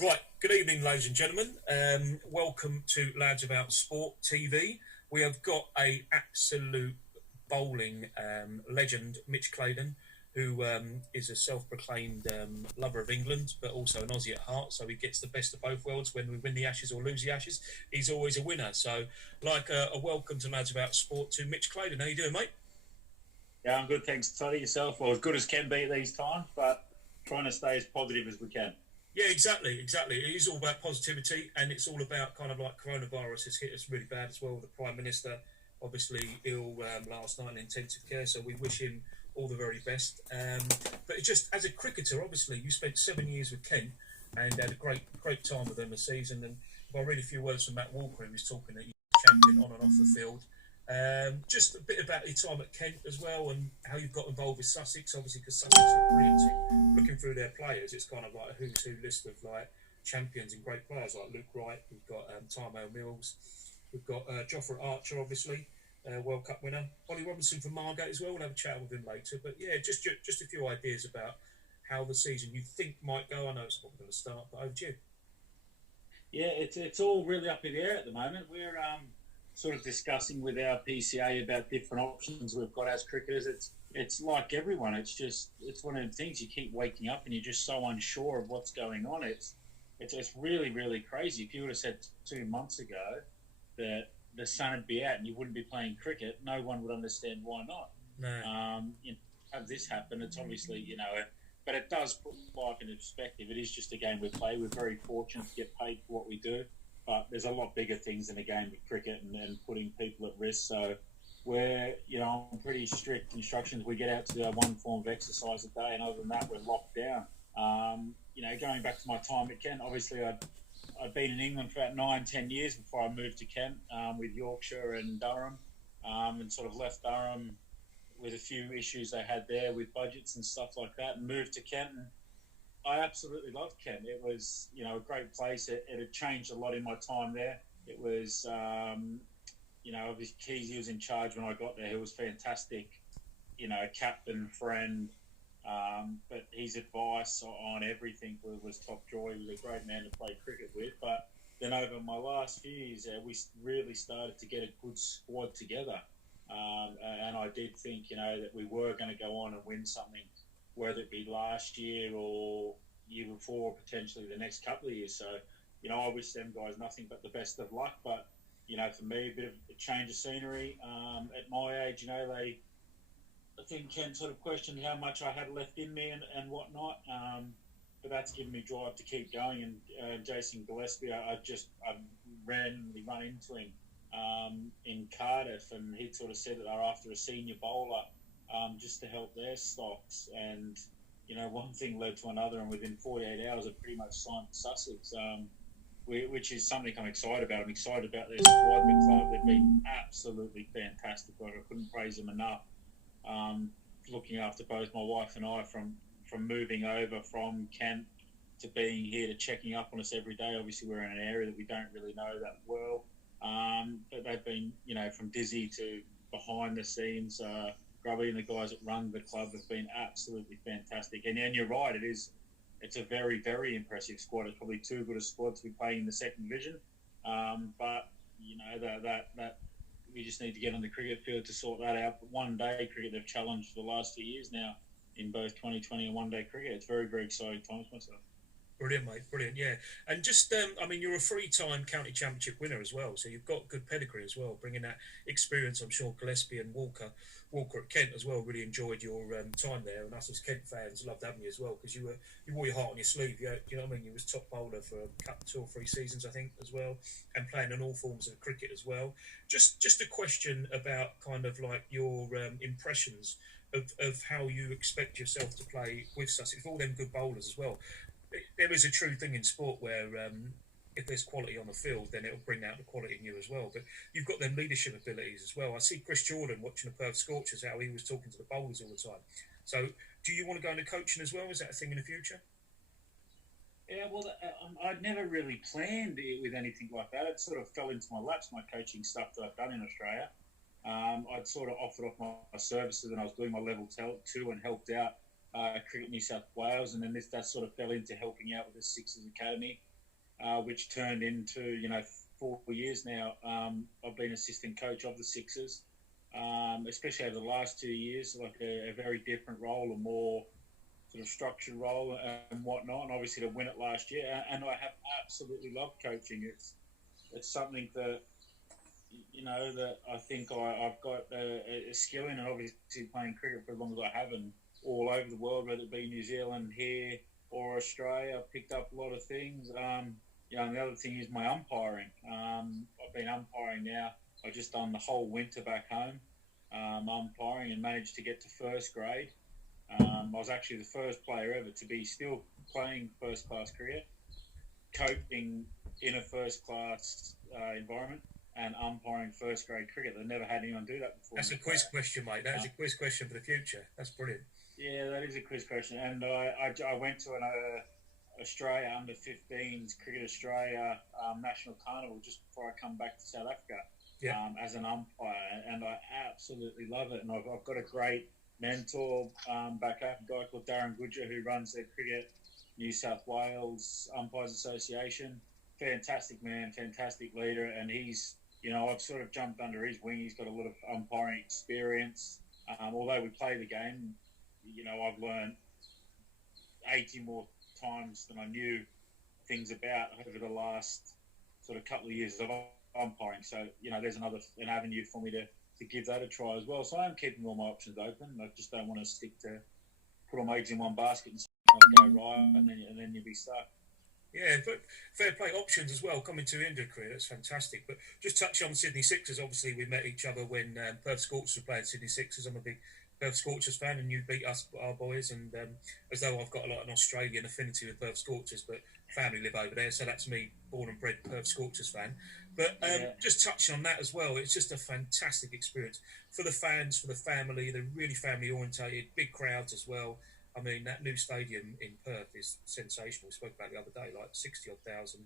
Right, good evening, ladies and gentlemen. Welcome to Lads About Sport TV. We have got a absolute bowling legend, Mitch Claydon, who is a self-proclaimed lover of England, but also an Aussie at heart. So he gets the best of both worlds. When we win the Ashes or lose the Ashes, he's always a winner. So, like a welcome to Lads About Sport to Mitch Claydon. How you doing, mate? Yeah, I'm good, thanks. Toddy, yourself? Well, as good as can be at these times, but trying to stay as positive as we can. Yeah, exactly. It is all about positivity, and it's all about kind of like coronavirus has hit us really bad as well. The Prime Minister, obviously ill last night in intensive care, so we wish him all the very best. But it's just as a cricketer, obviously, you spent 7 years with Kent and had a great time with them this season. And if I read a few words from Matt Walker, he was talking that you're champion on and off the field. Just a bit about your time at Kent as well, and how you got involved with Sussex, obviously, because Sussex are a brilliant team. Looking through their players, it's kind of like a who's who list with like champions and great players like Luke Wright. We've got Tyrone Mills. We've got Jofra Archer, obviously, World Cup winner. Ollie Robinson from Margate as well. We'll have a chat with him later. But yeah, just a few ideas about how the season you think might go. I know it's not going to start, but over to you. Yeah, it's all really up in the air at the moment. We're sort of discussing with our PCA about different options we've got as cricketers. It's like everyone. It's one of the things, you keep waking up and you're just so unsure of what's going on. It's really really crazy. If you would have said 2 months ago that the sun would be out and you wouldn't be playing cricket, no one would understand why not. No. Have this happen, it's obviously, but it does put life into perspective. It is just a game we play. We're very fortunate to get paid for what we do, but there's a lot bigger things in a game of cricket and putting people at risk. So we're, on pretty strict instructions. We get out to do one form of exercise a day, and other than that, we're locked down. Going back to my time at Kent, obviously I'd been in England for about 9-10 years before I moved to Kent, with Yorkshire and Durham, and sort of left Durham with a few issues they had there with budgets and stuff like that, and moved to Kent. And I absolutely loved Kent. It was, a great place. It had changed a lot in my time there. It was, obviously Keezy was in charge when I got there. He was fantastic, captain, friend. But his advice on everything was top drawer. He was a great man to play cricket with. But then over my last few years, we really started to get a good squad together. And I did think, that we were going to go on and win something, whether it be last year or year before, or potentially the next couple of years. So, I wish them guys nothing but the best of luck. But, for me, a bit of a change of scenery. At my age, I think Ken sort of questioned how much I had left in me and whatnot. But that's given me drive to keep going. And Jason Gillespie, I randomly run into him in Cardiff, and he sort of said that they're after a senior bowler, just to help their stocks. And one thing led to another, and within 48 hours, I pretty much signed for Sussex, which is something I'm excited about. I'm excited about their squad, the club. They've been absolutely fantastic. I couldn't praise them enough. Looking after both my wife and I from moving over from Kent to being here to checking up on us every day. Obviously, we're in an area that we don't really know that well. But they've been, from Dizzy to behind the scenes, Grubby and the guys that run the club have been absolutely fantastic. And you're right, it's a very, very impressive squad. It's probably too good a squad to be playing in the second division. But that we just need to get on the cricket field to sort that out. But one day cricket, they've challenged for the last 2 years now in both 2020 and one day cricket. It's very, very exciting times myself. Brilliant, mate. Brilliant, yeah. And just, you're a three-time county championship winner as well, so you've got good pedigree as well, bringing that experience. I'm sure Gillespie and Walker at Kent as well really enjoyed your time there, and us as Kent fans loved having you as well, because you wore your heart on your sleeve. You know what I mean? You was top bowler for a couple, 2 or 3 seasons, I think, as well, and playing in all forms of cricket as well. Just a question about kind of like your impressions of how you expect yourself to play with Sussex, with all them good bowlers as well. There is a true thing in sport where if there's quality on the field, then it'll bring out the quality in you as well. But you've got them leadership abilities as well. I see Chris Jordan watching the Perth Scorchers, how he was talking to the bowlers all the time. So do you want to go into coaching as well? Is that a thing in the future? Yeah, well, I'd never really planned it with anything like that. It sort of fell into my laps, my coaching stuff that I've done in Australia. I'd sort of offered off my services, and I was doing my level 2 and helped out Cricket New South Wales, and then that sort of fell into helping out with the Sixers Academy, which turned into 4 years now. I've been assistant coach of the Sixers, especially over the last 2 years, like a very different role, a more sort of structured role and whatnot, and obviously to win it last year. And I have absolutely loved coaching. It's something that that I think I've got a skill in, and obviously playing cricket for as long as I have, and all over the world, whether it be New Zealand, here, or Australia, I've picked up a lot of things. And the other thing is my umpiring. I've been umpiring now. I've just done the whole winter back home, umpiring, and managed to get to first grade. I was actually the first player ever to be still playing first-class cricket, coaching in a first-class environment, and umpiring first-grade cricket. They've never had anyone do that before. That's a quiz question, mate. That is a quiz question for the future. That's brilliant. Yeah, that is a quiz question. And I went to an Australia Under-15s Cricket Australia National Carnival just before I come back to South Africa as an umpire, and I absolutely love it. And I've got a great mentor back up, a guy called Darren Goodger, who runs the Cricket New South Wales Umpires Association. Fantastic man, fantastic leader, and he's, I've sort of jumped under his wing. He's got a lot of umpiring experience. Although we play the game, I've learned 80 more times than I knew things about over the last sort of couple of years of umpiring. So, there's an avenue for me to give that a try as well. So I'm keeping all my options open. I just don't want to stick to put all my eggs in one basket and something go right, and then you'll be stuck. Yeah, but fair play options as well. Coming to India career, that's fantastic. But just touch on Sydney Sixers. Obviously, we met each other when Perth Scorchers were playing Sydney Sixers. I'm a big Perth Scorchers fan, and you beat us, our boys. And as though I've got a lot of an Australian affinity with Perth Scorchers, but family live over there, so that's me, born and bred Perth Scorchers fan. But just touching on that as well, it's just a fantastic experience for the fans, for the family. They're really family orientated, big crowds as well. I mean, that new stadium in Perth is sensational. We spoke about it the other day, like 60,000,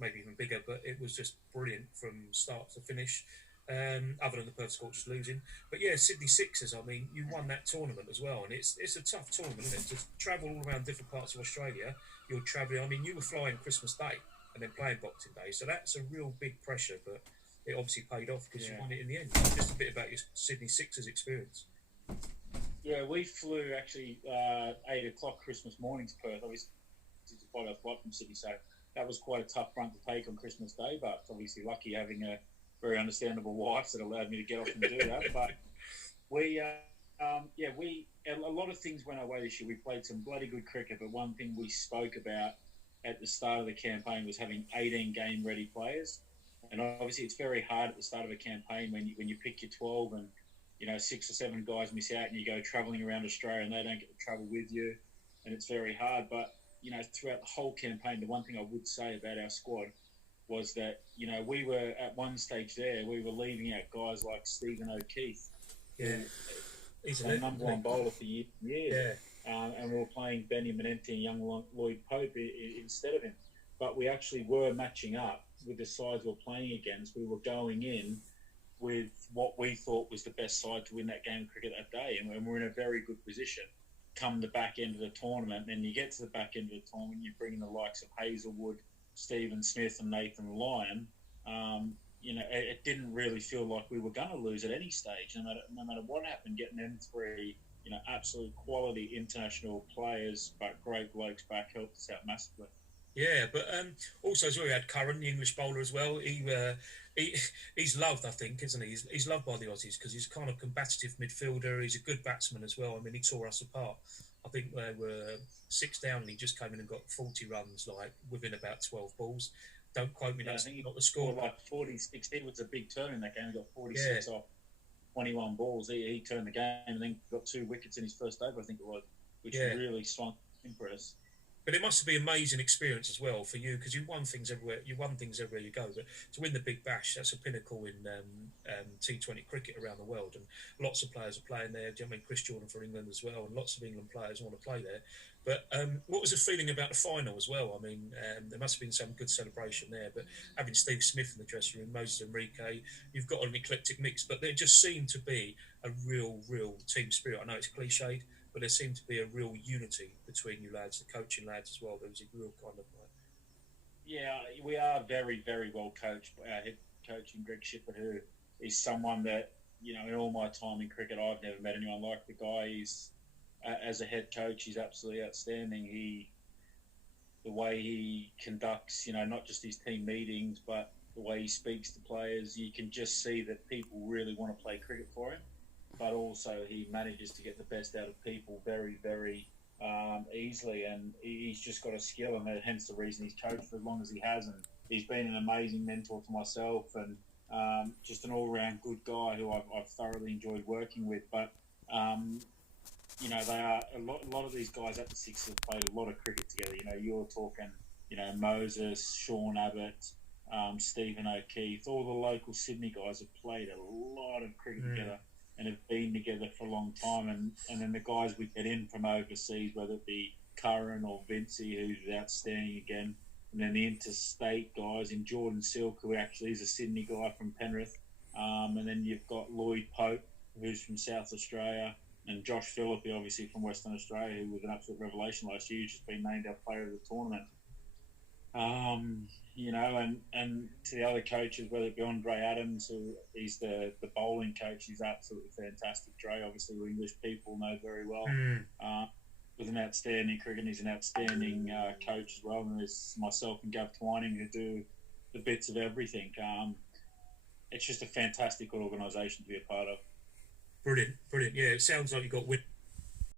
maybe even bigger, but it was just brilliant from start to finish, other than the Perth Scorchers losing. But yeah, Sydney Sixers, I mean, you won that tournament as well, and it's a tough tournament, isn't it? To travel all around different parts of Australia, you're travelling, I mean, you were flying Christmas Day and then playing Boxing Day, so that's a real big pressure, but it obviously paid off because you won it in the end. Just a bit about your Sydney Sixers experience. Yeah, we flew actually 8 o'clock Christmas morning to Perth. Obviously, it's a 5-hour flight from Sydney, so that was quite a tough front to take on Christmas Day, but obviously lucky having a very understandable wife that allowed me to get off and do that. But we, a lot of things went our way this year. We played some bloody good cricket, but one thing we spoke about at the start of the campaign was having 18 game-ready players. And obviously it's very hard at the start of a campaign when you pick your 12 and 6 or 7 guys miss out and you go travelling around Australia and they don't get to travel with you, and it's very hard. But, throughout the whole campaign, the one thing I would say about our squad was that, we were at one stage there, we were leaving out guys like Stephen O'Keefe. Yeah. He's the number one bowler for years. Yeah. And we were playing Benny Manenti and young Lloyd Pope instead of him. But we actually were matching up with the sides we were playing against. We were going in with what we thought was the best side to win that game of cricket that day, and we're in a very good position come the back end of the tournament. And you get to the back end of the tournament, you bring in the likes of Hazelwood, Stephen Smith and Nathan Lyon. It didn't really feel like we were going to lose at any stage, no matter what happened. Getting them 3 absolute quality international players but great blokes back helped us out massively. Yeah, but also as well, we had Curran, the English bowler as well. He's loved, I think, isn't he? He's loved by the Aussies because he's kind of combative midfielder. He's a good batsman as well. I mean, he tore us apart. I think they were 6 down and he just came in and got 40 runs, like, within about 12 balls. Don't quote me, that's not the score. Like 46, he was a big turn in that game. He got 46 off 21 balls. He turned the game and then got 2 wickets in his first over, I think it was, which really swung for us. But it must have been an amazing experience as well for you because you won things everywhere. You won things everywhere you go. But to win the Big Bash, that's a pinnacle in T20 cricket around the world, and lots of players are playing there. Do you know what I mean? Chris Jordan for England as well, and lots of England players want to play there. But what was the feeling about the final as well? I mean, there must have been some good celebration there. But having Steve Smith in the dressing room, Moses Enrique, you've got an eclectic mix. But there just seemed to be a real team spirit. I know it's cliched, but there seemed to be a real unity between you lads, the coaching lads as well. There was a real kind of Yeah, we are very, very well coached by our head coach, Greg Shippert, who is someone that, you know, in all my time in cricket, I've never met anyone like the guy. He's, as a head coach, he's absolutely outstanding. The way he conducts, you know, not just his team meetings, but the way he speaks to players, you can just see that people really want to play cricket for him. But also he manages to get the best out of people very, very easily, and he's just got a skill, and hence the reason he's coached for as long as he has. And he's been an amazing mentor to myself, and just an all-round good guy who I've thoroughly enjoyed working with. But you know, they are a lot of these guys at the Six have played a lot of cricket together. You know, you're talking, you know, Moses, Sean Abbott, Stephen O'Keefe, all the local Sydney guys have played a lot of cricket together and have been together for a long time. And then the guys we get in from overseas, whether it be Curran or Vincey, who's outstanding again, and then the interstate guys in Jordan Silk, who actually is a Sydney guy from Penrith, and then you've got Lloyd Pope, who's from South Australia, and Josh Philippi, obviously from Western Australia, who was an absolute revelation last year, just been named our player of the tournament. You know, and to the other coaches, whether it be Andre Adams, who he's the bowling coach, he's absolutely fantastic. Dre, obviously, who English people know very well. With an outstanding cricket, he's an outstanding coach as well. And there's myself and Gav Twining who do the bits of everything. It's just a fantastic organisation to be a part of. Brilliant. Yeah, it sounds like you've got